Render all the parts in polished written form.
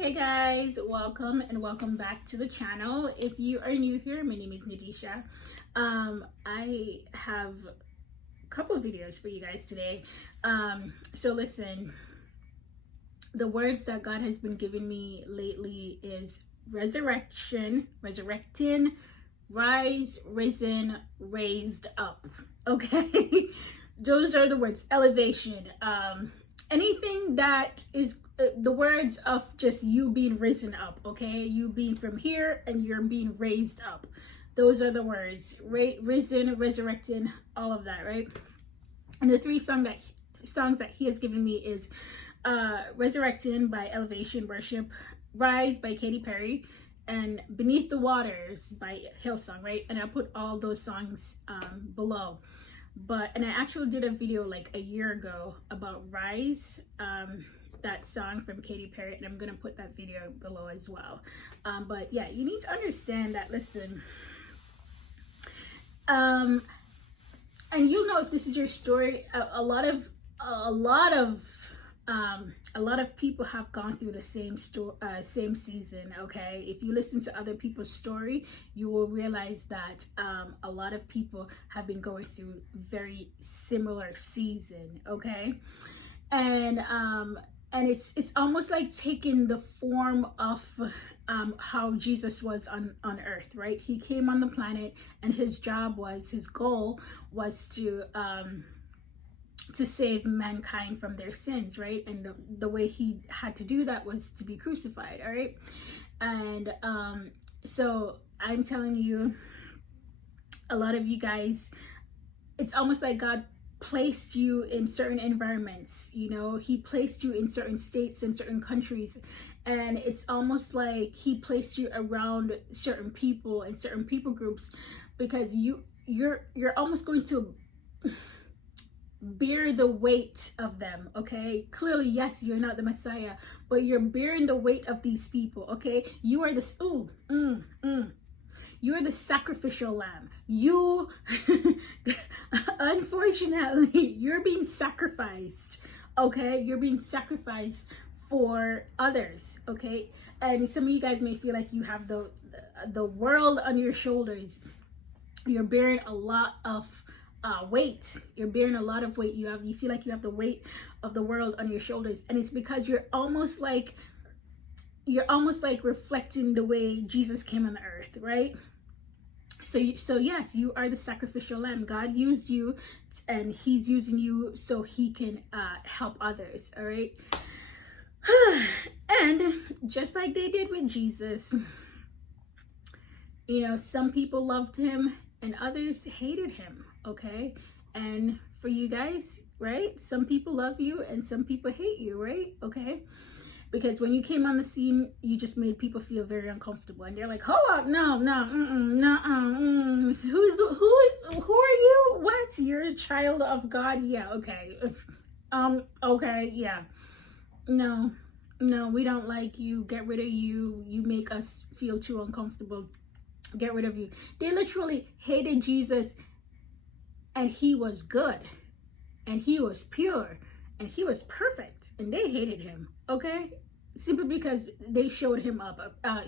Hey guys, welcome and welcome back to the channel. If you are new here, my name is Nadisha. I have a couple of videos for you guys today. So listen, the words that God has been giving me lately is resurrection, resurrecting, rise, risen, raised up. Okay, those are the words. Elevation, anything that is the words of just you being risen up. Okay, you being from here and you're being raised up. Those are the words. Risen, resurrecting, all of that, right? And the three songs that he has given me is Resurrecting by Elevation Worship, Rise by Katy, and Beneath the Waters by Hillsong, right? And I'll put all those songs below. And I actually did a video like a year ago about Rise, that song from Katy, and I'm gonna put that video below as well. But yeah, you need to understand that, listen, and you know, if this is your story, a lot of people have gone through the same season. Okay, if you listen to other people's story, you will realize that a lot of people have been going through very similar season. Okay, and it's almost like taking the form of how Jesus was on earth, right? He came on the planet, and his goal was to save mankind from their sins, right? And the way he had to do that was to be crucified, all right? And so I'm telling you, a lot of you guys, it's almost like God placed you in certain environments. You know, he placed you in certain states and certain countries, and it's almost like he placed you around certain people and certain people groups, because you're almost going to bear the weight of them. Okay, clearly, yes, you're not the Messiah, but you're bearing the weight of these people. Okay, you are you're the sacrificial lamb. You unfortunately, you're being sacrificed. Okay, you're being sacrificed for others. Okay, and some of you guys may feel like you have the world on your shoulders. You're bearing a lot of weight. You're bearing a lot of weight. You feel like you have the weight of the world on your shoulders, and it's because you're almost like reflecting the way Jesus came on the earth, right? So yes, you are the sacrificial lamb. God used you, and he's using you so he can help others, all right? And just like they did with Jesus, you know, some people loved him and others hated him. Okay, and for you guys, right, some people love you and some people hate you, right? Okay, because when you came on the scene, you just made people feel very uncomfortable, and they're like, hold up, no, who are you? What? You're a child of God? Yeah, okay. Okay, yeah, no, we don't like you. Get rid of you. You make us feel too uncomfortable. Get rid of you. They literally hated Jesus, and he was good, and he was pure, and he was perfect, and they hated him. Okay, simply because they showed him up.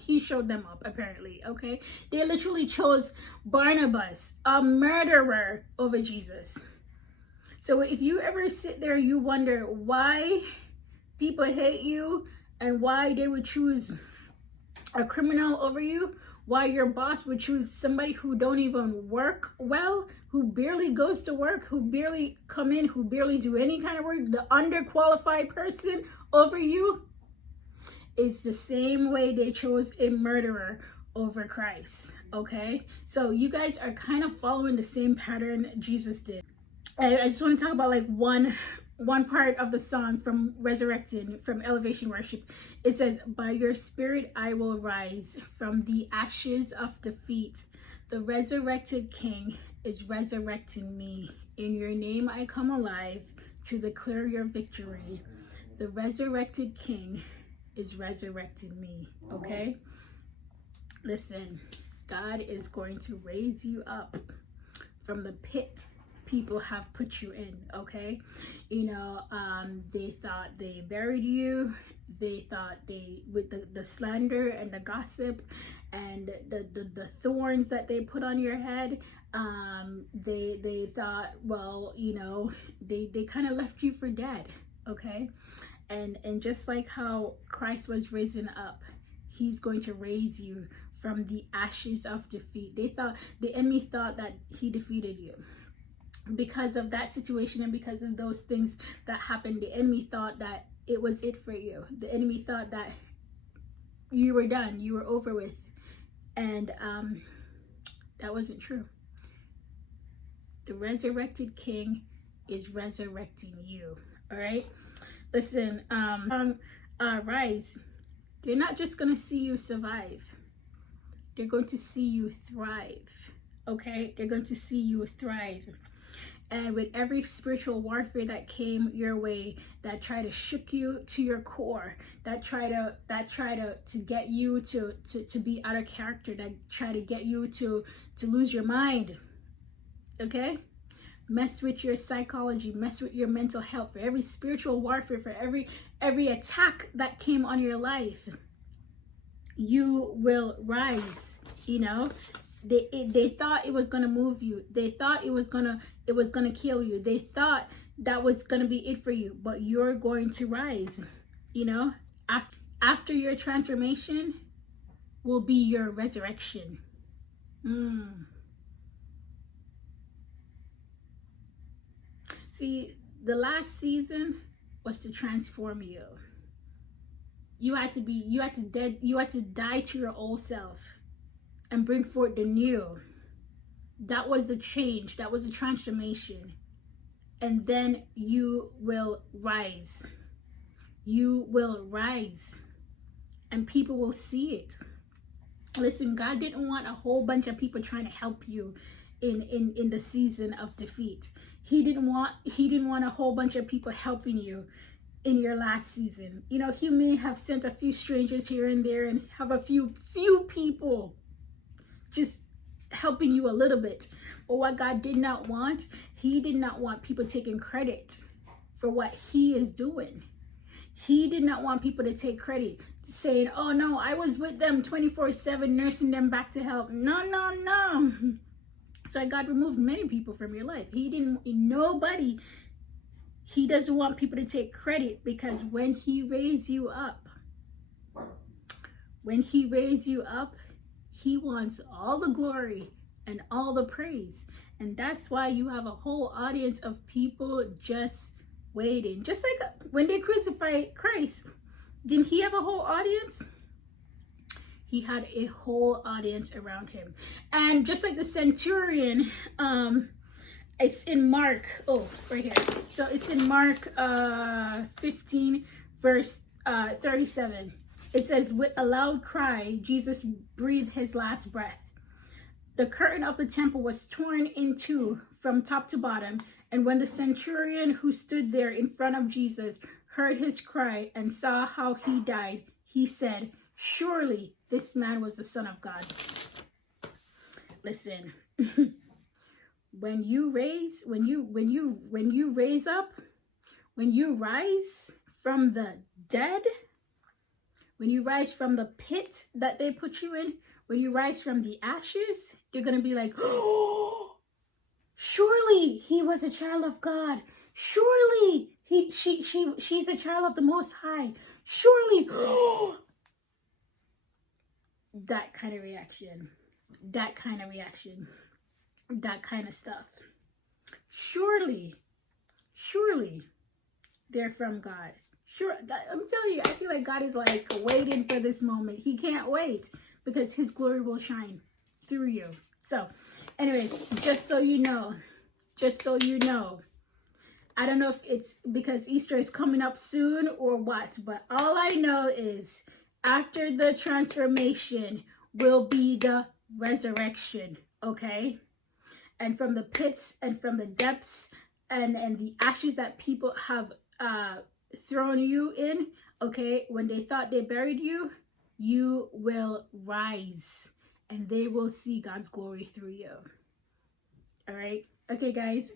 He showed them up, apparently. Okay, they literally chose Barnabas, a murderer, over Jesus. So if you ever sit there, you wonder why people hate you and why they would choose a criminal over you, why your boss would choose somebody who don't even work well, who barely goes to work, who barely come in, who barely do any kind of work, the underqualified person over you, it's the same way they chose a murderer over Christ. Okay, so you guys are kind of following the same pattern Jesus did. And I just want to talk about like one part of the song from Resurrecting, from Elevation Worship. It says, by your spirit I will rise from the ashes of defeat. The resurrected King is resurrecting me. In your name I come alive to declare your victory. The resurrected King is resurrecting me. Okay, listen, God is going to raise you up from the pit people have put you in. Okay, you know, they thought they buried you They thought with the slander and the gossip and the thorns that they put on your head, they thought, well, you know, they kind of left you for dead, okay? And just like how Christ was risen up, he's going to raise you from the ashes of defeat. The enemy thought that he defeated you. Because of that situation and because of those things that happened, the enemy thought that it was it for you. The enemy thought that you were done, you were over with. And that wasn't true. The resurrected King is resurrecting you. All right? Listen, rise. They're not just going to see you survive. They're going to see you thrive. Okay? They're going to see you thrive. And with every spiritual warfare that came your way, that tried to shook you to your core, that try to get you to be out of character, that try to get you to lose your mind, okay? Mess with your psychology, mess with your mental health. For every spiritual warfare, for every attack that came on your life, you will rise, you know? They thought it was gonna move you. They thought it was gonna kill you. They thought that was gonna be it for you. But you're going to rise. You know, after your transformation will be your resurrection. See, the last season was to transform you. You had to die to your old self and bring forth the new. That was the change. That was a transformation. And then you will rise. You will rise. And people will see it. Listen, God didn't want a whole bunch of people trying to help you in the season of defeat. He didn't want a whole bunch of people helping you in your last season. You know, he may have sent a few strangers here and there and have a few people just helping you a little bit. But what God did not want, he did not want people taking credit for what he is doing. He did not want people to take credit, saying, oh no, I was with them 24/7, nursing them back to health. No. So God removed many people from your life. He doesn't want people to take credit, because when he raised you up, he wants all the glory and all the praise. And that's why you have a whole audience of people just waiting. Just like when they crucified Christ, didn't he have a whole audience? He had a whole audience around him. And just like the centurion, it's in Mark, right here. So it's in Mark 15, verse 37. It says, with a loud cry, Jesus breathed his last breath. The curtain of the temple was torn in two from top to bottom. And when the centurion who stood there in front of Jesus heard his cry and saw how he died, he said, surely this man was the Son of God. Listen, when you rise from the dead, when you rise from the pit that they put you in, when you rise from the ashes, you're going to be like, oh, surely he was a child of God. Surely she's a child of the Most High. Surely, that kind of reaction, that kind of stuff. Surely, they're from God. Sure, I'm telling you, I feel like God is like waiting for this moment. He can't wait, because his glory will shine through you. So, anyways, just so you know, I don't know if it's because Easter is coming up soon or what, but all I know is after the transformation will be the resurrection, okay? And from the pits and from the depths and the ashes that people have thrown you in, okay, when they thought they buried you, you will rise and they will see God's glory through you. All right? Okay, guys.